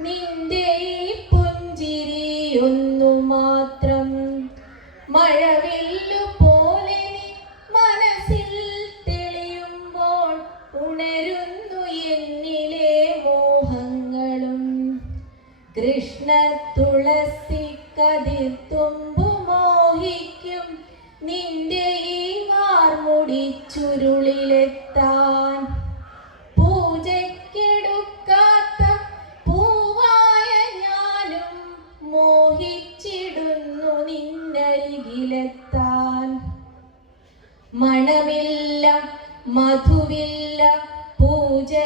നിന്റെ ഈ പുഞ്ചിരി ഒന്നു മാത്രം മഴവില്ലു പോലെ മനസ്സിൽ തെളിയുമ്പോൾ ഉണരുന്നു എന്നിലെ മോഹങ്ങളും. കൃഷ്ണ തുളസി കതിർത്തുമ്പു മോഹിക്കും. നിന്റെ ഈ വാർമുടി ചുരുളിലെത്താൻ മണമില്ല മധുവില്ല പൂജക്കിടുക്കില്ല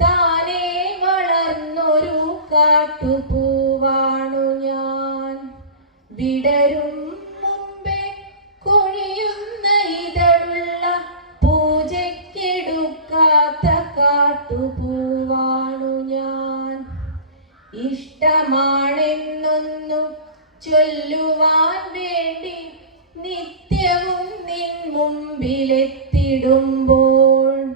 താനേ വളർന്നൊരു കാട്ടുപൂവാണു ഞാൻ. വിടരും മുമ്പേ കൊഴിയുന്ന ഇതളുള്ള പൂജയ്ക്കെടുക്കാത്ത കാട്ടുപൂവാണു ഞാൻ. ഇഷ്ടമാണെന്നൊന്നു ചൊല്ലുവാൻ നിത്യവും നിൻ മുമ്പിലെത്തിടുമ്പോൾ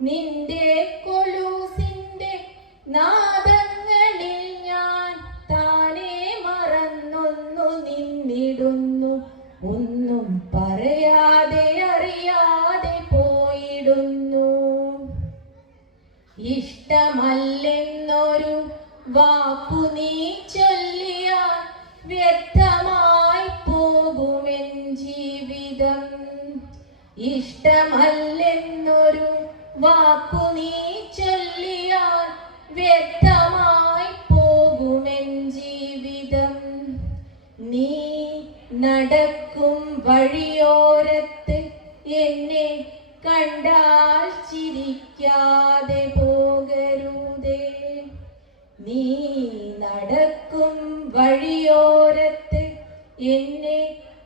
നിന്റെ കൊലൂസിന്റെ നാദങ്ങളിൽ ഞാൻ താനേ മറന്നൊന്നു നിന്നിടുന്നു. ഒന്നും പറയാതെ അറിയാതെ പോയിടുന്നു. ഇഷ്ടമല്ലെന്നൊരു വാക്കു നീ ഇഷ്ടമല്ലെന്നൊരു വാക്കു നീ ചൊല്ലിയാൽ വ്യക്തമായി പോകുമെൻ ജീവിതം. നീ നടക്കും വഴിയോരത്ത് എന്നെ കണ്ടാൽ ചിരിക്കാതെ പോകരുതേ. നീ നടക്കും വഴിയോരത്ത് എന്നെ